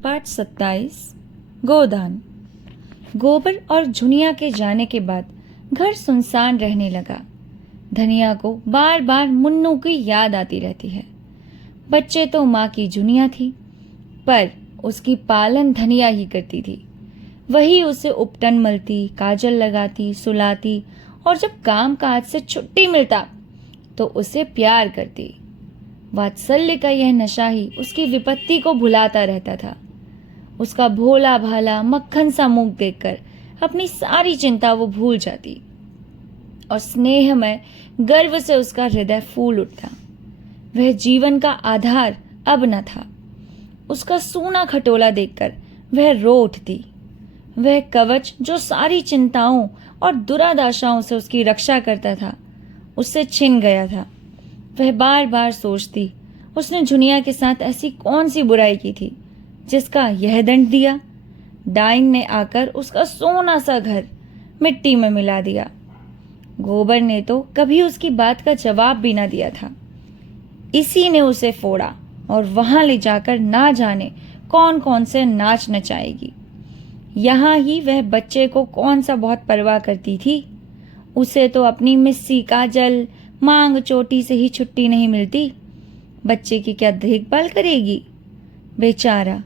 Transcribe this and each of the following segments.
पाठ 27 गोदान। गोबर और झुनिया के जाने के बाद घर सुनसान रहने लगा। धनिया को बार बार मुन्नू की याद आती रहती है। बच्चे तो माँ की झुनिया थी, पर उसकी पालन धनिया ही करती थी। वही उसे उपटन मलती, काजल लगाती, सुलाती और जब काम काज से छुट्टी मिलता तो उसे प्यार करती। वात्सल्य का यह नशा ही उसकी विपत्ति को भुलाता रहता था। उसका भोला भाला मक्खन सा मुख देखकर अपनी सारी चिंता वो भूल जाती और स्नेह में गर्व से उसका हृदय फूल उठता। वह जीवन का आधार अब न था। उसका सूना खटोला देखकर वह रो उठती। वह कवच जो सारी चिंताओं और दुरादशाओं से उसकी रक्षा करता था, उससे छिन गया था। वह बार बार सोचती, उसने झुनिया के साथ ऐसी कौन सी बुराई की थी जिसका यह दंड दिया। डाइन ने आकर उसका सोना सा घर मिट्टी में मिला दिया। गोबर ने तो कभी उसकी बात का जवाब भी ना दिया था। इसी ने उसे फोड़ा और वहां ले जाकर ना जाने कौन कौन से नाच नचाएगी। यहाँ ही वह बच्चे को कौन सा बहुत परवाह करती थी। उसे तो अपनी मिस्सी काजल मांग चोटी से ही छुट्टी नहीं मिलती। बच्चे की क्या देखभाल करेगी। बेचारा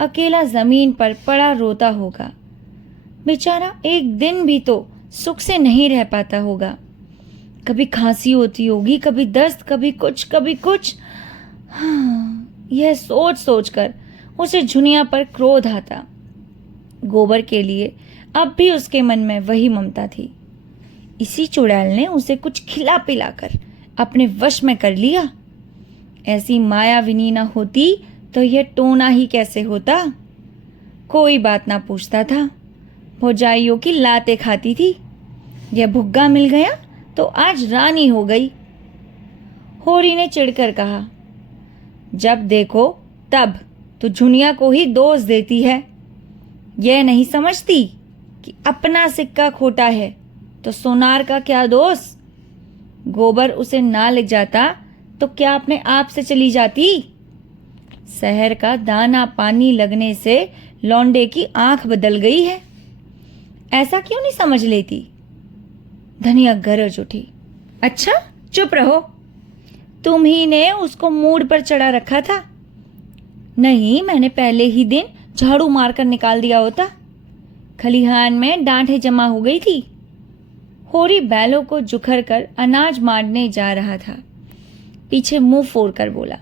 अकेला जमीन पर पड़ा रोता होगा। बेचारा एक दिन भी तो सुख से नहीं रह पाता होगा। कभी खांसी होती होगी, कभी दस्त, कभी कुछ कभी कुछ। यह सोच सोच कर उसे झुनिया पर क्रोध आता। गोबर के लिए अब भी उसके मन में वही ममता थी। इसी चुड़ैल ने उसे कुछ खिला पिलाकर अपने वश में कर लिया। ऐसी मायाविनी ना होती तो यह टोना ही कैसे होता। कोई बात ना पूछता था, भौजाइयों की लातें खाती थी। यह भुग्गा मिल गया तो आज रानी हो गई। होरी ने चिढ़कर कहा, जब देखो तब तो झुनिया को ही दोष देती है। यह नहीं समझती कि अपना सिक्का खोटा है तो सोनार का क्या दोष। गोबर उसे ना ले जाता तो क्या अपने आप से चली जाती। शहर का दाना पानी लगने से लौंडे की आंख बदल गई है। ऐसा क्यों नहीं समझ लेती। धनिया गरज उठी, अच्छा चुप रहो। तुम ही ने उसको मूड पर चढ़ा रखा था। नहीं, मैंने पहले ही दिन झाड़ू मारकर निकाल दिया होता। खलिहान में डांठे जमा हो गई थी। होरी बैलों को जुखर कर अनाज मारने जा रहा था। पीछे मुंह फोड़ कर बोला,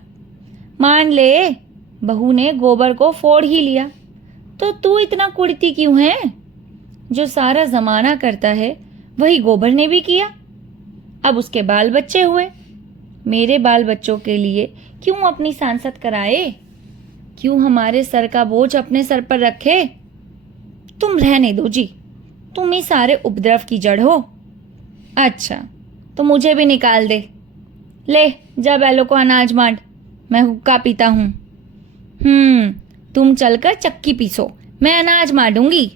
मान ले, बहू ने गोबर को फोड़ ही लिया तो तू इतना कुड़ती क्यों है। जो सारा जमाना करता है वही गोबर ने भी किया। अब उसके बाल बच्चे हुए। मेरे बाल बच्चों के लिए क्यों अपनी सांसत कराए। क्यों हमारे सर का बोझ अपने सर पर रखे। तुम रहने दो जी, तुम ही सारे उपद्रव की जड़ हो। अच्छा तो मुझे भी निकाल दे। ले जा बैलों को अनाज बांट, मैं हुक्का पीता हूँ। तुम चलकर चक्की पीसो, मैं अनाज मांडूंगी।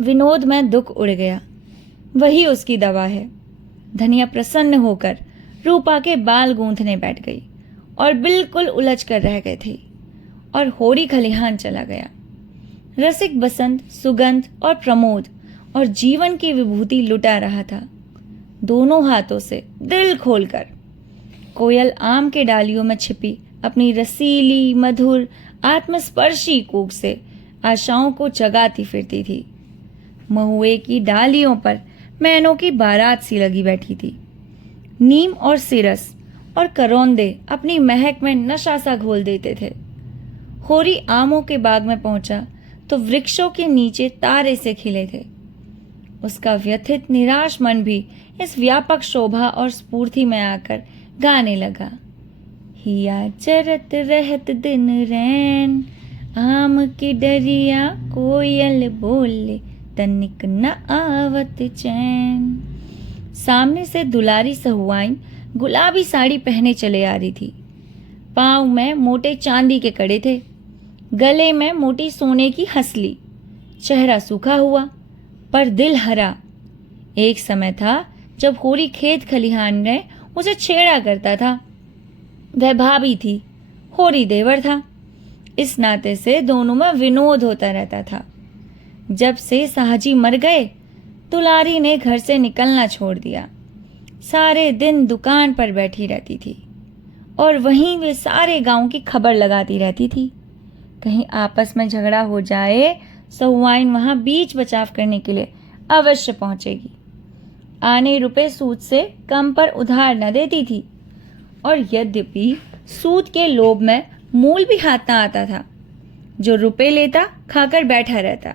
विनोद में दुख उड़ गया। वही उसकी दवा है। धनिया प्रसन्न होकर रूपा के बाल गूंथने बैठ गई और बिल्कुल उलझ कर रह गए थे। और होरी खलिहान चला गया। रसिक बसंत सुगंध और प्रमोद और जीवन की विभूति लुटा रहा था, दोनों हाथों से दिल खोलकर। कोयल आम के डालियों में छिपी अपनी रसीली मधुर आत्मस्पर्शी कूक से आशाओं को जगाती फिरती थी। महुए की डालियों पर मैनों की बारात सी लगी बैठी थी। नीम और सिरस और करौंदे अपनी महक में नशा सा घोल देते थे। होरी आमों के बाग में पहुंचा तो वृक्षों के नीचे तारे से खिले थे। उसका व्यथित निराश मन भी इस व्यापक शोभा और स्फूर्ति में आकर गाने लगा। हिया चरत रहत दिन रैन, आम की डरिया कोयल बोले, तनिक न आवत चैन। सामने से दुलारी सहुआइन गुलाबी साड़ी पहने चले आ रही थी। पाँव में मोटे चांदी के कड़े थे, गले में मोटी सोने की हंसली। चेहरा सूखा हुआ पर दिल हरा। एक समय था जब होरी खेत खलिहान में उसे छेड़ा करता था। वह भाभी थी, होरी देवर था। इस नाते से दोनों में विनोद होता रहता था। जब से साहजी मर गए, दुलारी ने घर से निकलना छोड़ दिया। सारे दिन दुकान पर बैठी रहती थी और वहीं वे सारे गांव की खबर लगाती रहती थी। कहीं आपस में झगड़ा हो जाए, सहुआइन वहां बीच बचाव करने के लिए अवश्य पहुंचेगी। आने रुपए सूद से कम पर उधार न देती थी, और यद्यपि सूद के लोभ में मूल भी हाथ न आता था। जो रुपए लेता खाकर बैठा रहता,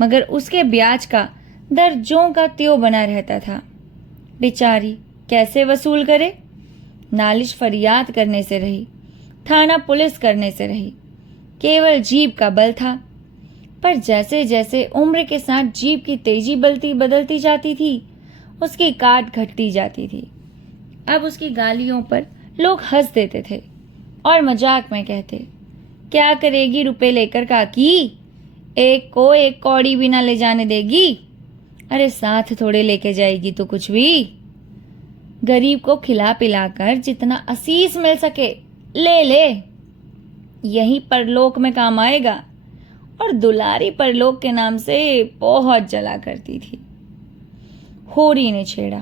मगर उसके ब्याज का दर ज्यों का त्यों बना रहता था। बेचारी कैसे वसूल करे? नालिश फरियाद करने से रही, थाना पुलिस करने से रही। केवल जीभ का बल था, पर जैसे जैसे उम्र के साथ जीभ की तेजी बदलती जाती थी, उसकी काट घटती जाती थी। अब उसकी गालियों पर लोग हंस देते थे और मजाक में कहते, क्या करेगी रुपए लेकर काकी? एक को एक कौड़ी भी ना ले जाने देगी। अरे साथ थोड़े लेके जाएगी तो कुछ भी। गरीब को खिला पिलाकर जितना असीस मिल सके ले ले, यही परलोक में काम आएगा। और दुलारी परलोक के नाम से बहुत जला करती थी। होरी ने छेड़ा,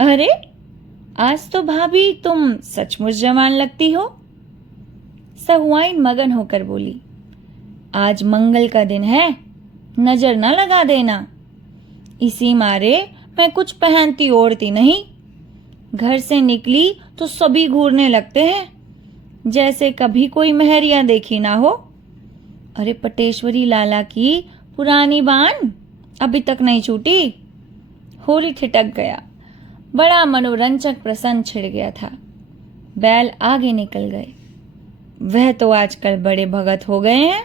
अरे आज तो भाभी तुम सचमुच जवान लगती हो। सहुआइन मगन होकर बोली, आज मंगल का दिन है, नजर न लगा देना। इसी मारे मैं कुछ पहनती ओढ़ती नहीं। घर से निकली तो सभी घूरने लगते हैं, जैसे कभी कोई मेहरिया देखी ना हो। अरे पटेश्वरी लाला की पुरानी बान अभी तक नहीं छूटी। होरी ठिठक गया। बड़ा मनोरंजक प्रसंग छिड़ गया था। बैल आगे निकल गए। वह तो आजकल बड़े भगत हो गए हैं,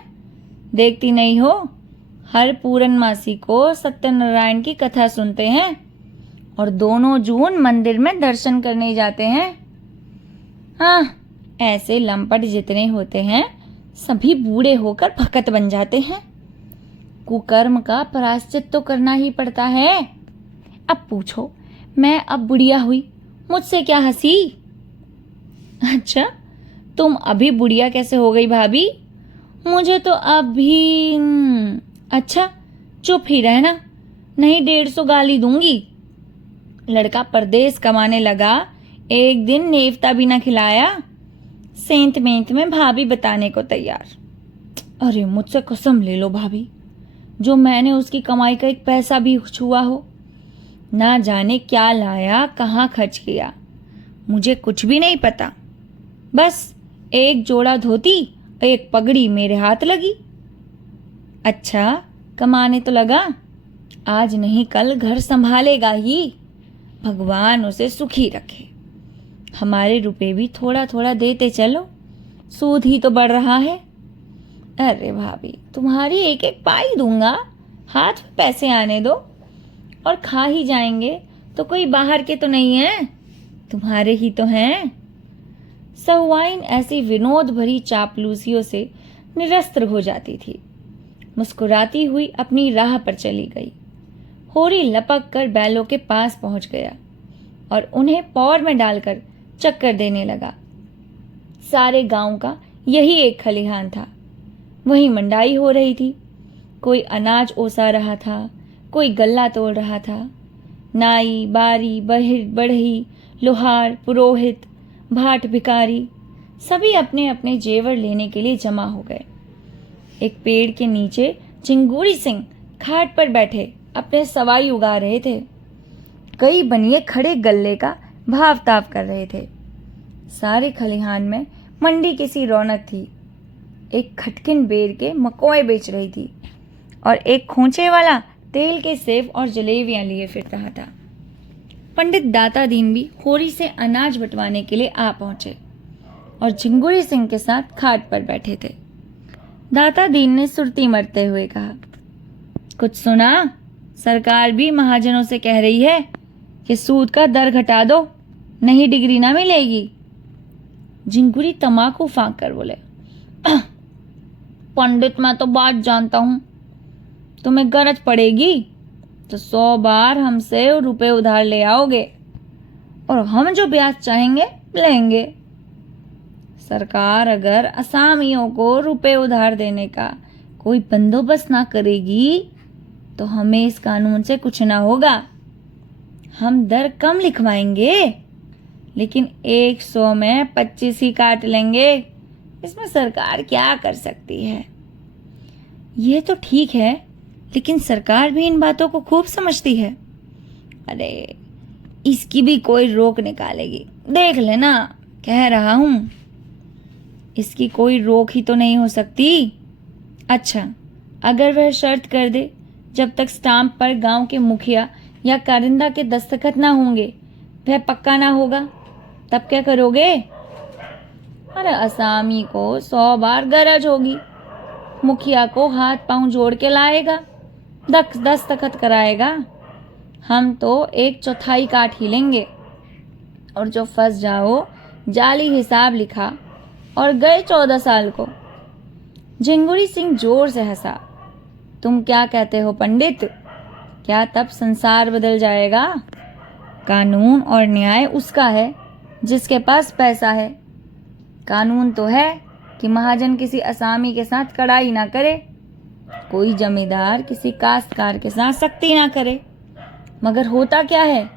देखती नहीं हो? हर पूरनमासी को सत्यनारायण की कथा सुनते हैं और दोनों जून मंदिर में दर्शन करने जाते हैं। हाँ, ऐसे लंपट जितने होते हैं सभी बूढ़े होकर भगत बन जाते हैं। कुकर्म का प्रायश्चित तो करना ही पड़ता है। अब पूछो, मैं अब बुढ़िया हुई, मुझसे क्या हंसी? अच्छा, तुम अभी बुढ़िया कैसे हो गई भाभी? मुझे तो अभी अच्छा, चुप ही रहना, नहीं 150 गाली दूंगी। लड़का परदेश कमाने लगा, एक दिन नेवता भी ना खिलाया। सेंत मेंत में भाभी बताने को तैयार। अरे मुझसे कसम ले लो भाभी, जो मैंने उसकी कमाई का एक पैसा भी छुआ हो। ना जाने क्या लाया, कहाँ खर्च किया, मुझे कुछ भी नहीं पता। बस एक जोड़ा धोती, एक पगड़ी मेरे हाथ लगी। अच्छा, कमाने तो लगा, आज नहीं कल घर संभालेगा ही। भगवान उसे सुखी रखे। हमारे रुपए भी थोड़ा थोड़ा देते चलो, सूद ही तो बढ़ रहा है। अरे भाभी, तुम्हारी एक एक पाई दूंगा, हाथ में पैसे आने दो, और खा ही जाएंगे तो कोई बाहर के तो नहीं है, तुम्हारे ही तो हैं। सहुआइन ऐसी विनोद भरी चापलूसियों से निरस्त्र हो जाती थी। मुस्कुराती हुई अपनी राह पर चली गई। होरी लपक कर बैलों के पास पहुंच गया और उन्हें पौर में डालकर चक्कर देने लगा। सारे गांव का यही एक खलिहान था। वहीं मंडाई हो रही थी। कोई अनाज ओसा रहा था, कोई गल्ला तोड़ रहा था। नाई, बारी, बढ़ई, लोहार, पुरोहित, भाट भिखारी सभी अपने अपने जेवर लेने के लिए जमा हो गए। एक पेड़ के नीचे चिंगूरी सिंह खाट पर बैठे अपने सवाई उगा रहे थे। कई बनिए खड़े गल्ले का भाव ताव कर रहे थे। सारे खलिहान में मंडी की सी रौनक थी। एक खटकिन बेर के मकोए बेच रही थी और एक खोंचे वाला तेल के सेव और जलेबियां लिए फिर रहा था। पंडित दाता दीन भी होरी से अनाज बंटवाने के लिए आ पहुंचे और झिंगुरी सिंह के साथ खाट पर बैठे थे। दाता दीन ने सुरती मरते हुए कहा, कुछ सुना? सरकार भी महाजनों से कह रही है कि सूद का दर घटा दो, नहीं डिग्री ना मिलेगी। झिंगुरी तमाकू फांक कर बोले, पंडित मैं तो बात जानता हूं, तुम्हें गरज पड़ेगी तो 100 बार हमसे रुपए उधार ले आओगे और हम जो ब्याज चाहेंगे लेंगे। सरकार अगर असामियों को रुपए उधार देने का कोई बंदोबस्त ना करेगी तो हमें इस कानून से कुछ ना होगा। हम दर कम लिखवाएंगे, लेकिन 100 में 25 ही काट लेंगे। इसमें सरकार क्या कर सकती है? ये तो ठीक है, लेकिन सरकार भी इन बातों को खूब समझती है। अरे इसकी भी कोई रोक निकालेगी, देख लेना, कह रहा हूं। इसकी कोई रोक ही तो नहीं हो सकती। अच्छा, अगर वह शर्त कर दे जब तक स्टाम्प पर गांव के मुखिया या कारिंदा के दस्तखत ना होंगे वह पक्का ना होगा, तब क्या करोगे? अरे असामी को 100 बार गरज होगी, मुखिया को हाथ पांव जोड़ के लाएगा, दस्तखत कराएगा। हम तो 1/4 काट ही लेंगे, और जो फंस जाओ, जाली हिसाब लिखा और गए 14 साल को। झिंगुरी सिंह जोर से हंसा। तुम क्या कहते हो पंडित? क्या तब संसार बदल जाएगा? कानून और न्याय उसका है जिसके पास पैसा है। कानून तो है कि महाजन किसी असामी के साथ कड़ाई ना करे, कोई जमींदार किसी काश्तकार के साथ सख्ती ना करे। मगर होता क्या है?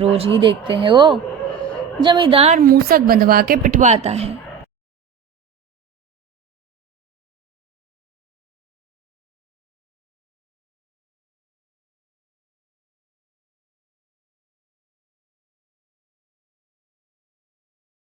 रोज ही देखते हैं वो, जमींदार मूसक बंधवा के पिटवाता है,